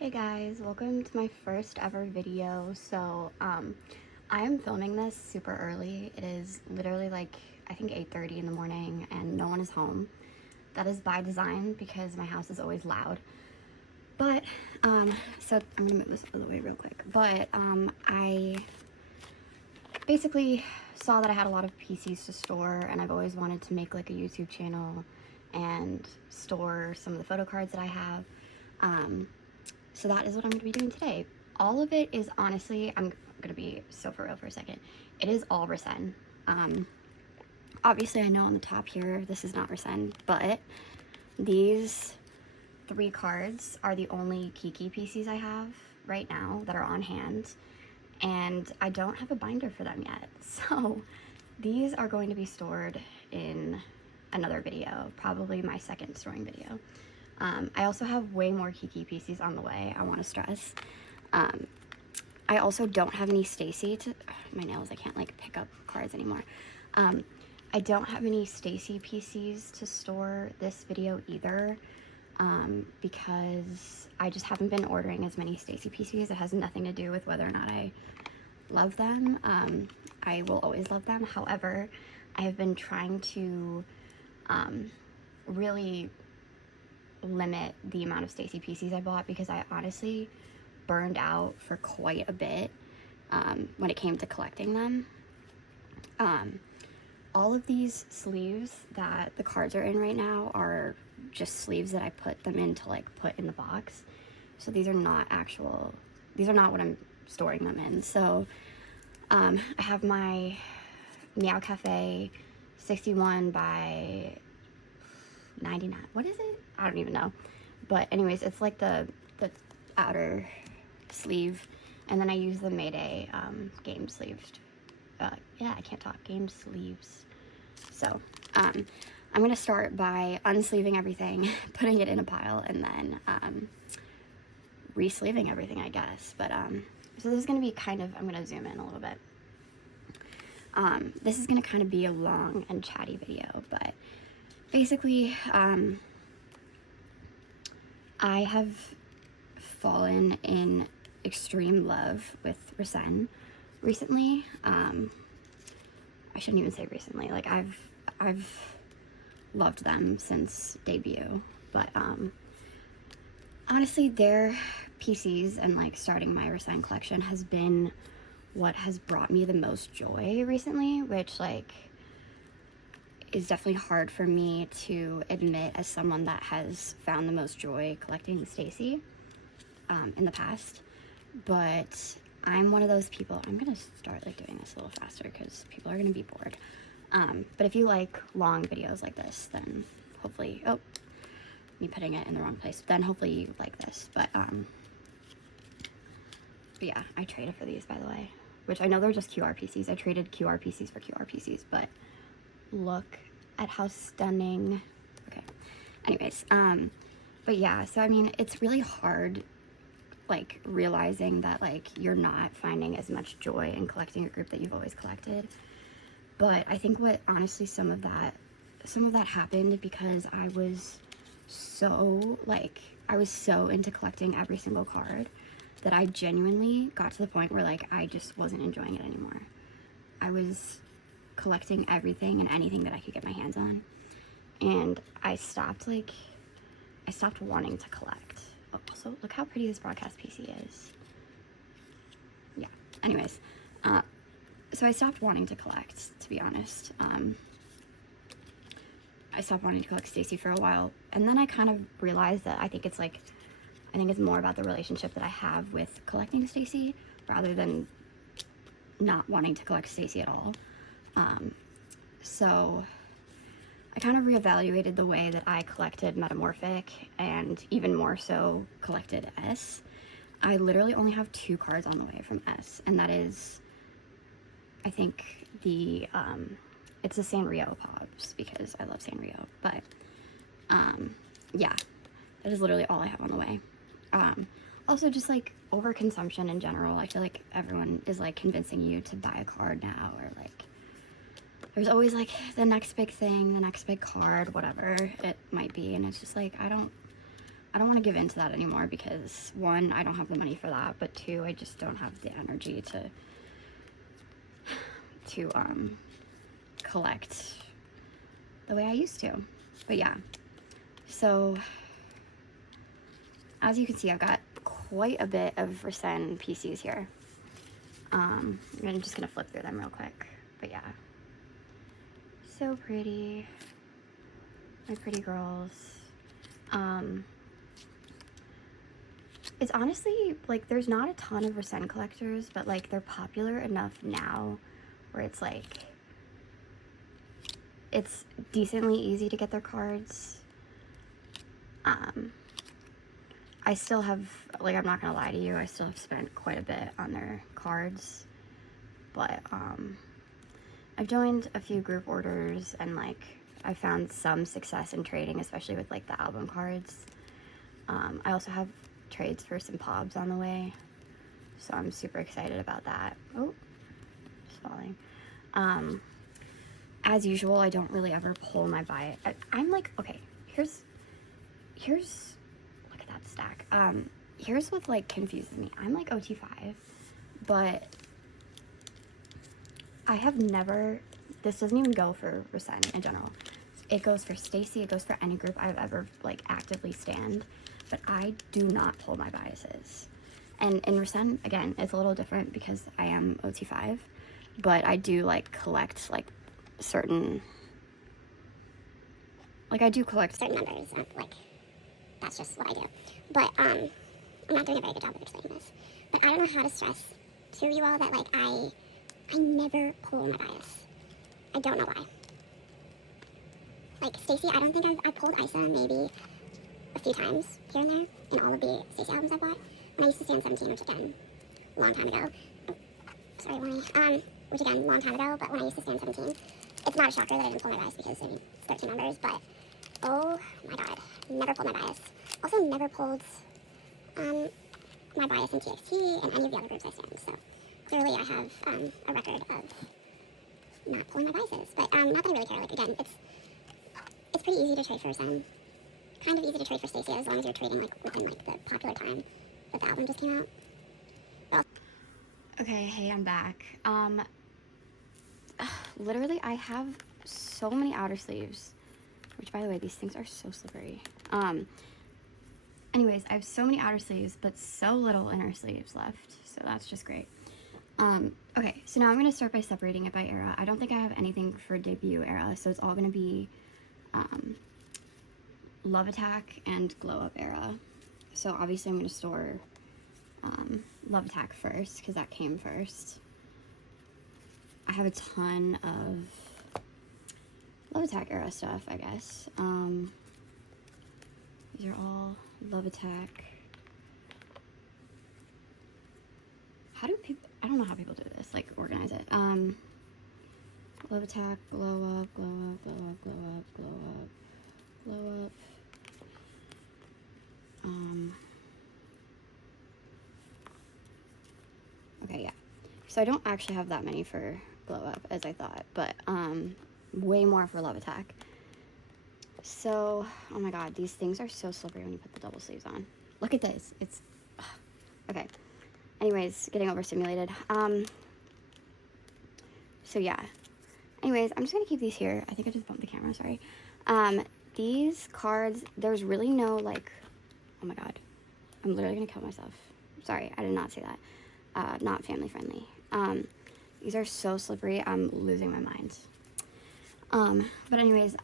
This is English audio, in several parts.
Hey guys, welcome to my first ever video. I am filming this super early. It is literally like I think 8:30 in the morning and no one is home. That is by design because my house is always loud. But so I'm gonna move this out of the way real quick. I basically saw that I had a lot of PCs to store, and I've always wanted to make like a YouTube channel and store some of the photo cards that I have. So that is what I'm going to be doing today. All of it is honestly, I'm going to be so for real for a second. It is all rescene. Obviously I know on the top here, this is not rescene, but these 3 cards are the only Kiki PCs I have right now that are on hand. And I don't have a binder for them yet. So these are going to be stored in another video, probably my second storing video. I also have way more Kiki PCs on the way, I want to stress. I also don't have any Stacy to, my nails, I can't like pick up cards anymore. I don't have any Stacy PCs to store this video either, because I just haven't been ordering as many Stacy PCs. It has nothing to do with whether or not I love them. I will always love them. However, I have been trying to really limit the amount of Stacy PCs I bought because I honestly burned out for quite a bit when it came to collecting them. All of these sleeves that the cards are in right now are just sleeves that I put them in to like put in the box. So these are not what I'm storing them in. So I have my meowcafe 61 by 99. What is it? I don't even know. But anyways, it's like the outer sleeve, and then I use the Mayday game sleeves. Yeah, I can't talk. Game sleeves. So I'm gonna start by unsleeving everything, putting it in a pile, and then re-sleeving everything, I guess. But so this is gonna be kind of, I'm gonna zoom in a little bit. This is gonna kind of be a long and chatty video, but basically, I have fallen in extreme love with rescene recently. I shouldn't even say recently. Like I've loved them since debut, but honestly, their PCs and like starting my rescene collection has been what has brought me the most joy recently, which like is definitely hard for me to admit as someone that has found the most joy collecting Stacy in the past. But I'm one of those people. I'm gonna start like doing this a little faster because people are gonna be bored. But if you like long videos like this, then hopefully, oh, me putting it in the wrong place, then hopefully you like this. But yeah, I traded for these, by the way, which I know they're just QR PCs. I traded QR PCs for QR PCs, but look at how stunning. Okay, anyways, but yeah, so I mean, it's really hard like realizing that like you're not finding as much joy in collecting a group that you've always collected. But I think what honestly some of that happened because I was so into collecting every single card that I genuinely got to the point where like I just wasn't enjoying it anymore. I was collecting everything and anything that I could get my hands on, and I stopped wanting to collect. Oh, also, look how pretty this broadcast PC is. Yeah, anyways, so I stopped wanting to collect, to be honest. I stopped wanting to collect Stacy for a while, and then I kind of realized that I think it's more about the relationship that I have with collecting Stacy rather than not wanting to collect Stacy at all. So I kind of reevaluated the way that I collected Metamorphic, and even more so collected S. I literally only have 2 cards on the way from S, and that is, I think, it's the Sanrio Pops, because I love Sanrio, but yeah, that is literally all I have on the way. Also, just like overconsumption in general, I feel like everyone is like convincing you to buy a card now, or like there's always like the next big thing, the next big card, whatever it might be, and it's just like I don't I don't want to give in to that anymore because, one, I don't have the money for that, but two, I just don't have the energy to collect the way I used to. But yeah, so as you can see, I've got quite a bit of rescene PCs here. I'm just gonna flip through them real quick, but yeah, so pretty, my pretty girls. It's honestly, like, there's not a ton of rescene collectors, but like they're popular enough now where it's like it's decently easy to get their cards. I still have, like, I'm not gonna lie to you, I still have spent quite a bit on their cards, but I've joined a few group orders and like I found some success in trading, especially with like the album cards. I also have trades for some pobs on the way, so I'm super excited about that. Oh, it's falling. As usual, I don't really ever pull my buy. I'm like, okay, here's look at that stack. Here's what like confuses me. I'm like OT5, but I have never, this doesn't even go for rescene in general. It goes for Stacy, it goes for any group I've ever like actively stand, but I do not pull my biases. And in rescene, again, it's a little different because I am OT5, but I do like collect like certain, like I do collect certain numbers, like that's just what I do. But I'm not doing a very good job of explaining this, but I don't know how to stress to you all that like I never pull my bias. I don't know why. Like Stacy, I don't think I've pulled Isa maybe a few times here and there in all of the Stacy albums I bought. When I used to stand 17, which again, long time ago. Oh, sorry, Warnie. Which again, long time ago, but when I used to stand 17, it's not a shocker that I didn't pull my bias because I mean, it's 13 numbers, but oh my god, never pulled my bias. Also never pulled my bias in TXT and any of the other groups I stand, so clearly I have a record of not pulling my biases, but not that I really care. Like again, it's pretty easy to trade for some, kind of easy to trade for Stacy as long as you're trading like within like the popular time that the album just came out. Well, okay, hey, I'm back. Literally, I have so many outer sleeves, which by the way, these things are so slippery. Anyways, I have so many outer sleeves, but so little inner sleeves left, so that's just great. Okay, so now I'm going to start by separating it by era. I don't think I have anything for debut era, so it's all going to be Love Attack and Glow Up era. So obviously I'm going to store Love Attack first, because that came first. I have a ton of Love Attack era stuff, I guess. These are all Love Attack. How do people, I don't know how people do this, like organize it. Love Attack, Glow Up, Glow Up, Glow Up, Glow Up, Glow Up, Glow Up. Okay, yeah. So I don't actually have that many for Glow Up as I thought, but way more for Love Attack. So, oh my god, these things are so slippery when you put the double sleeves on. Look at this. It's okay. Anyways, getting overstimulated. So yeah. Anyways, I'm just gonna keep these here. I think I just bumped the camera, sorry. These cards, there's really no like, oh my god, I'm literally gonna kill myself. Sorry, I did not say that. Not family friendly. These are so slippery, I'm losing my mind. But anyways,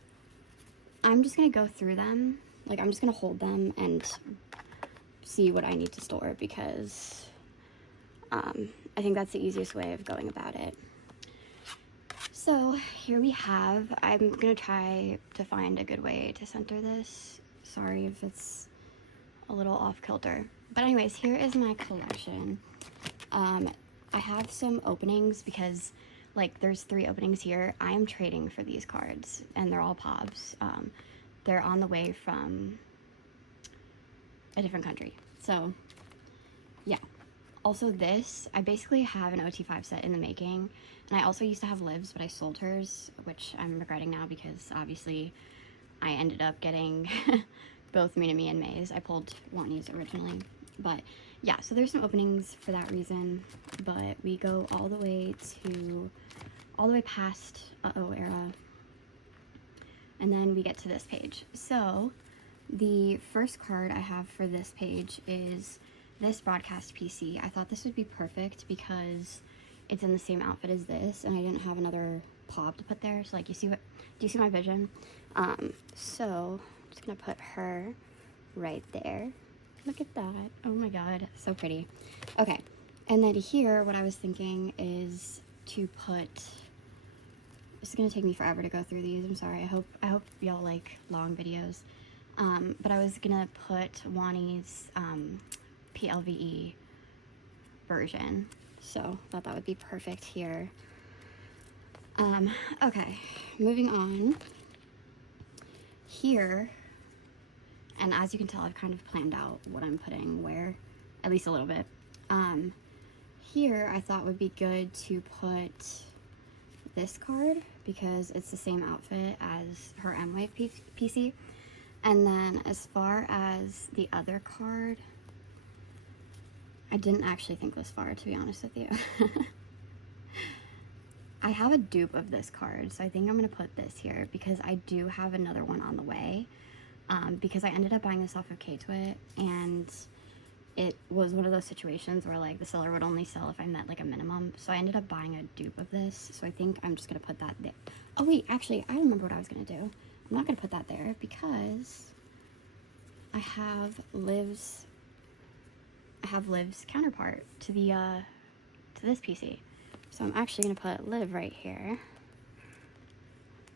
I'm just gonna go through them. Like, I'm just gonna hold them and see what I need to store because I think that's the easiest way of going about it. So here we have, I'm gonna try to find a good way to center this. Sorry if it's a little off kilter. But anyways, here is my collection. I have some openings because like there's 3 openings here. I am trading for these cards and they're all pobs. They're on the way from a different country. So yeah. Also this, I basically have an OT5 set in the making. And I also used to have Liv's, but I sold hers, which I'm regretting now because obviously I ended up getting both Me and May's. I pulled Wani's originally, but yeah, so there's some openings for that reason, but we go all the way past Uh-Oh era, and then we get to this page. So the first card I have for this page is this broadcast PC. I thought this would be perfect because it's in the same outfit as this, and I didn't have another pop to put there. So like, do you see my vision? So I'm just gonna put her right there. Look at that. Oh my god, so pretty. Okay, and then here, what I was thinking is to put, this is gonna take me forever to go through these, I'm sorry. I hope y'all like long videos. But I was gonna put Wani's PLVE version, so thought that would be perfect here. Okay, moving on. Here, and as you can tell, I've kind of planned out what I'm putting where, at least a little bit. Here I thought would be good to put this card because it's the same outfit as her M-Wave PC. And then as far as the other card, I didn't actually think this far, to be honest with you. I have a dupe of this card, so I think I'm going to put this here because I do have another one on the way. Because I ended up buying this off of K-Twit, and it was one of those situations where like the seller would only sell if I met like a minimum. So I ended up buying a dupe of this, so I think I'm just going to put that there. Oh wait, actually, I remember what I was going to do. I'm not going to put that there because I have Liv's counterpart to the to this PC. So I'm actually going to put Liv right here.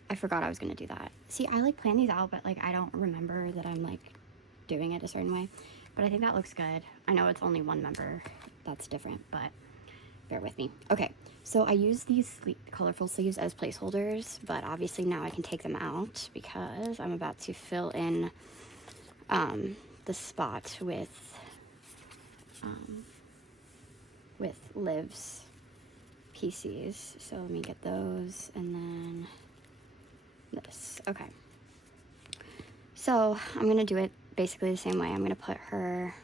I forgot I was going to do that. See, I like plan these out, but like I don't remember that I'm like doing it a certain way. But I think that looks good. I know it's only one member that's different, but bear with me. Okay, so I use these colorful sleeves as placeholders, but obviously now I can take them out because I'm about to fill in the spot with Liv's PCs. So let me get those, and then this. Okay, so I'm gonna do it basically the same way. I'm gonna put her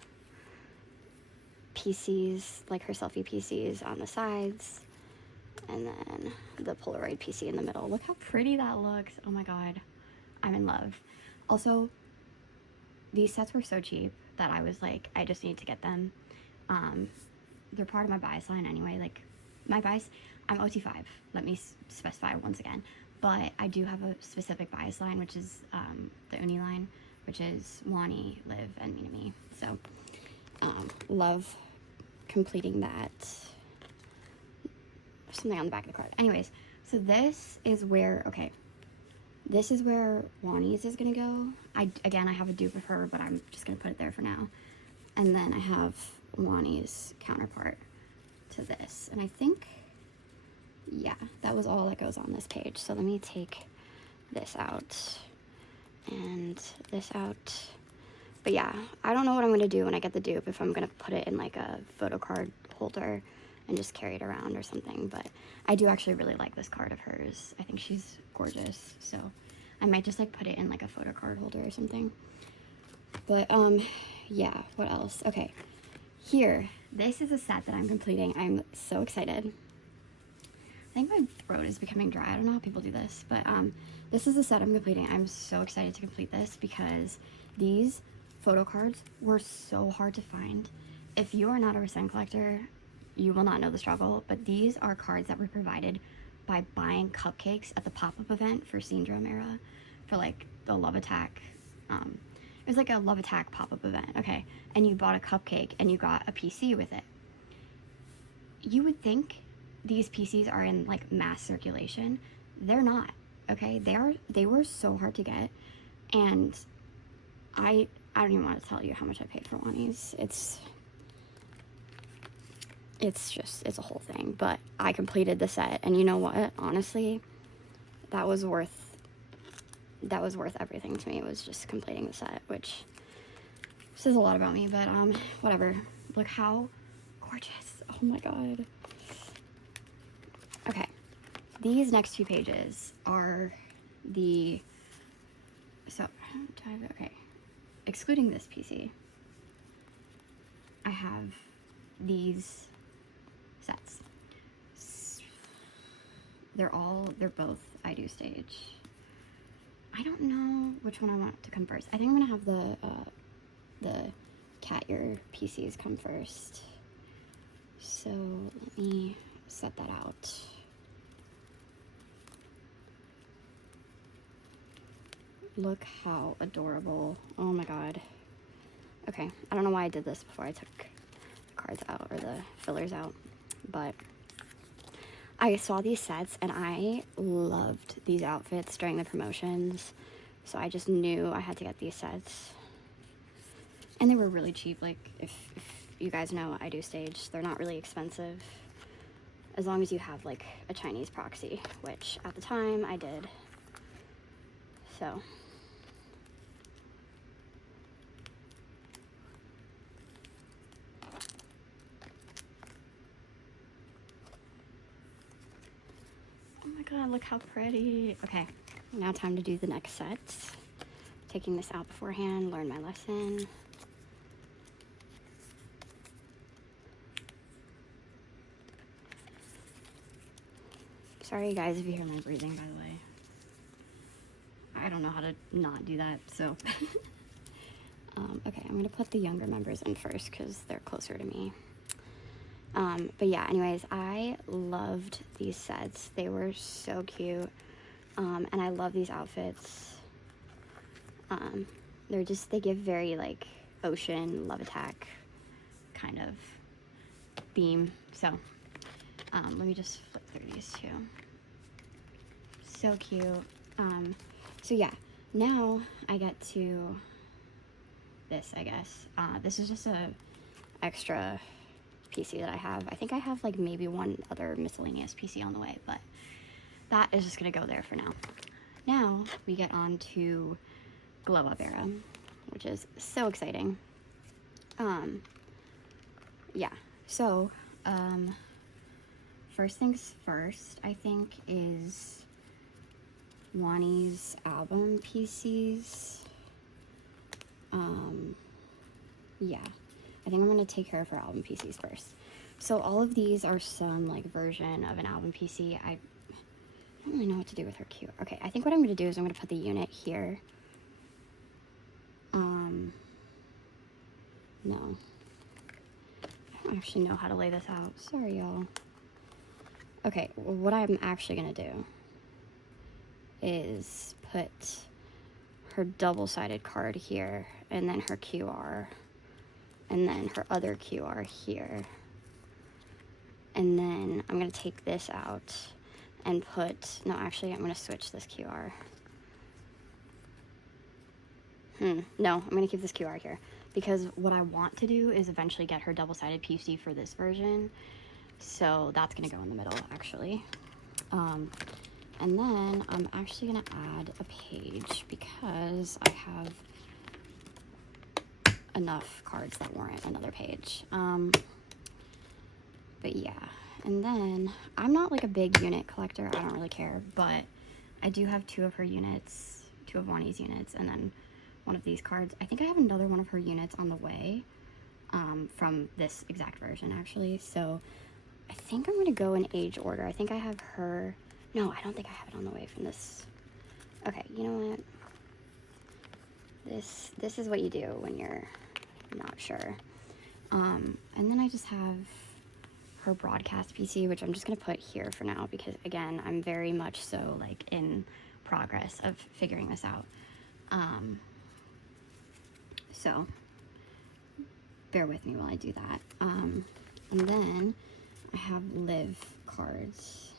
PCs, like her selfie PCs, on the sides, and then the Polaroid PC in the middle. Look how pretty that looks. Oh my god, I'm in love. Also, these sets were so cheap that I was like, I just need to get them. They're part of my bias line anyway. Like my bias, I'm OT5, let me specify once again, but I do have a specific bias line, which is the Uni line, which is Wani, Liv, and Me. So love completing that. There's something on the back of the card. Anyways, so this is where, okay, this is where Wani's is gonna go. Again, I have a dupe of her, but I'm just gonna put it there for now. And then I have Wani's counterpart to this. And I think, yeah, that was all that goes on this page. So let me take this out and this out. But yeah, I don't know what I'm gonna do when I get the dupe, if I'm gonna put it in like a photo card holder and just carry it around or something. But I do actually really like this card of hers. I think she's gorgeous. So I might just like put it in like a photo card holder or something. But yeah, what else? Okay, here, this is a set that I'm completing. I'm so excited. I think my throat is becoming dry. I don't know how people do this, but this is a set I'm completing. I'm so excited to complete this because these photo cards were so hard to find. If you are not a rescene collector, you will not know the struggle, but these are cards that were provided by buying cupcakes at the pop-up event for Syndrome era, for like the Love Attack. It was like a Love Attack pop-up event, okay? And you bought a cupcake and you got a PC with it. You would think these PCs are in like mass circulation. They're not, okay? They were so hard to get, and I don't even want to tell you how much I paid for Wani's. It's a whole thing, but I completed the set, and you know what? Honestly, that was worth everything to me. It was just completing the set, which says a lot about me, but whatever. Look how gorgeous. Oh my god. Okay, these next few pages are okay. excluding this PC, I have these sets. They're both I Do Stage. I don't know which one I want to come first. I think I'm gonna have the Cat Your PCs come first. So let me set that out. Look how adorable. Oh my god. Okay, I don't know why I did this before I took the cards out or the fillers out, but I saw these sets and I loved these outfits during the promotions, so I just knew I had to get these sets. And they were really cheap. Like, if you guys know I Do Stage, they're not really expensive, as long as you have like a Chinese proxy, which at the time I did. So oh my god, look how pretty. Okay, now time to do the next set. Taking this out beforehand, learn my lesson. Sorry guys if you hear my breathing, by the way. I don't know how to not do that, so. Okay, I'm gonna put the younger members in first because they're closer to me. But yeah, anyways, I loved these sets. They were so cute. And I love these outfits. They give very like ocean, love attack kind of theme. So, let me just flip through these two. So cute. So yeah, now I get to this, I guess. This is just a extra PC that I have. I think I have like maybe one other miscellaneous PC on the way, but that is just gonna go there for now. Now we get on to Glow Up Era, which is so exciting. Yeah, so first things first, I think, is Wani's album PCs. Yeah, I think I'm gonna take care of her album PCs first. So all of these are some like version of an album PC. I don't really know what to do with her queue. Okay, I think what I'm gonna do is I'm gonna put the unit here. No. I don't actually know how to lay this out. Sorry, y'all. Okay, well, what I'm actually gonna do is put her double-sided card here, and then her QR, and then her other QR here. And then I'm gonna take this out and put, no, actually, I'm gonna switch this QR. No, I'm gonna keep this QR here, because what I want to do is eventually get her double-sided PC for this version. So that's gonna go in the middle, actually. And then I'm actually gonna add a page because I have enough cards that warrant another page. But yeah, and then I'm not like a big unit collector, I don't really care, but I do have two of her units, two of Wani's units, and then one of these cards. I think I have another one of her units on the way, from this exact version actually. So I think I'm gonna go in age order. I think I have her, no, I don't think I have it on the way from this. Okay, you know what? This is what you do when you're not sure. And then I just have her broadcast PC, which I'm just gonna put here for now because again, I'm very much so like in progress of figuring this out. So bear with me while I do that. And then I have live cards,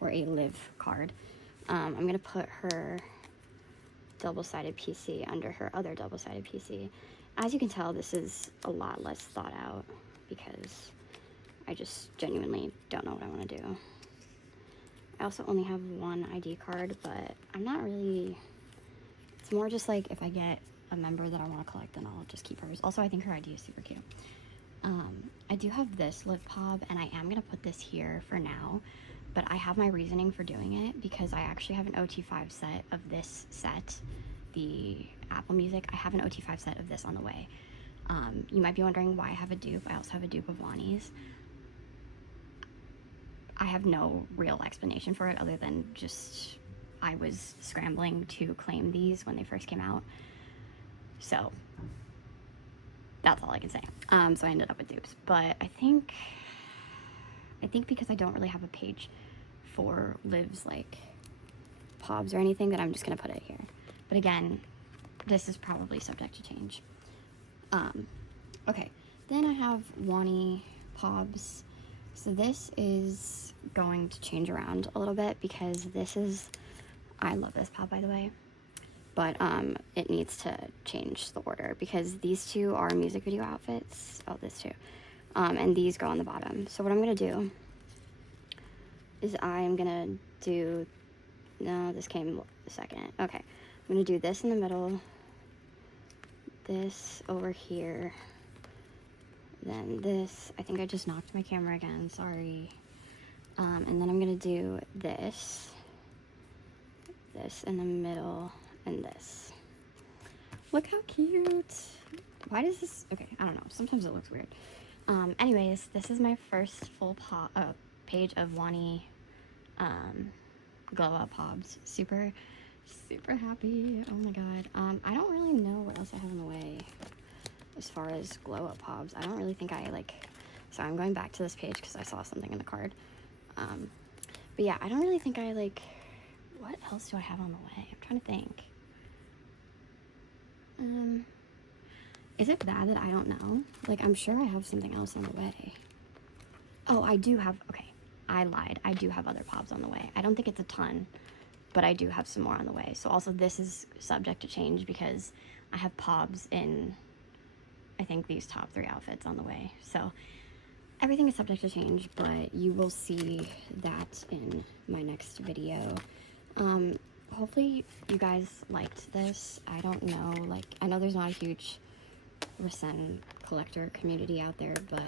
or a live card. I'm gonna put her double-sided PC under her other double-sided PC. As you can tell, this is a lot less thought out because I just genuinely don't know what I want to do. I also only have one ID card, but I'm not really, it's more just like if I get a member that I want to collect, then I'll just keep hers. Also, I think her ID is super cute. I do have this lip pop, and I am going to put this here for now, but I have my reasoning for doing it because I actually have an OT5 set of this set, the Apple Music. I have an OT5 set of this on the way. You might be wondering why I have a dupe. I also have a dupe of Lonnie's. I have no real explanation for it other than just I was scrambling to claim these when they first came out. So that's all I can say. So I ended up with dupes. But I think because I don't really have a page for Liv's like pobs or anything, that I'm just gonna put it here. But again, this is probably subject to change. Okay, then I have Wani pobs. So this is going to change around a little bit because this is, I love this pob by the way, but it needs to change the order because these two are music video outfits. Oh, this too. And these go on the bottom. So what I'm gonna do is I'm gonna do, no, this came second. Okay, I'm gonna do this in the middle, this over here, then this. I think I just knocked my camera again, sorry. And then I'm gonna do this in the middle, and this. Look how cute. Why does this, okay, I don't know, sometimes it looks weird. Anyways, this is my first full page of Wani glow up pobs. Super happy. Oh my god. I don't really know what else I have in the way as far as glow up pobs. I don't really think I like, so I'm going back to this page because I saw something in the card. But yeah, I don't really think I like, what else do I have on the way? I'm trying to think. Is it bad that I don't know? Like, I'm sure I have something else on the way. Oh, I do have, okay, I lied. I do have other pobs on the way. I don't think it's a ton, but I do have some more on the way. So also this is subject to change because I have pobs in, I think, these top 3 outfits on the way. So everything is subject to change, but you will see that in my next video. Hopefully you guys liked this. I don't know, like, I know there's not a huge rescene collector community out there, but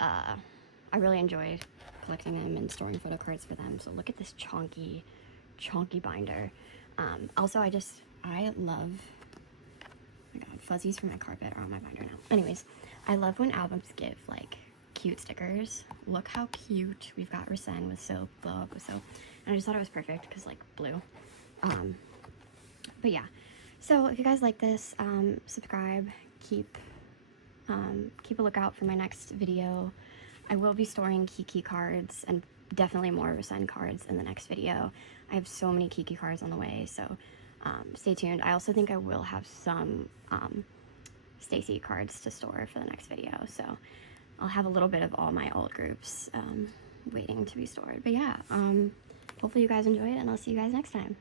I really enjoy collecting them and storing photo cards for them. So look at this chunky binder. Also, I love, oh my god, fuzzies from my carpet are on my binder now. Anyways, I love when albums give like cute stickers. Look how cute. We've got rescene with soap, blow up with soap, and I just thought it was perfect because like blue. But yeah, so if you guys like this, subscribe, keep a lookout for my next video. I will be storing Kiki cards and definitely more rescene cards in the next video. I have so many Kiki cards on the way, so stay tuned. I also think I will have some Stacy cards to store for the next video, so I'll have a little bit of all my old groups waiting to be stored. But yeah, hopefully you guys enjoy it, and I'll see you guys next time.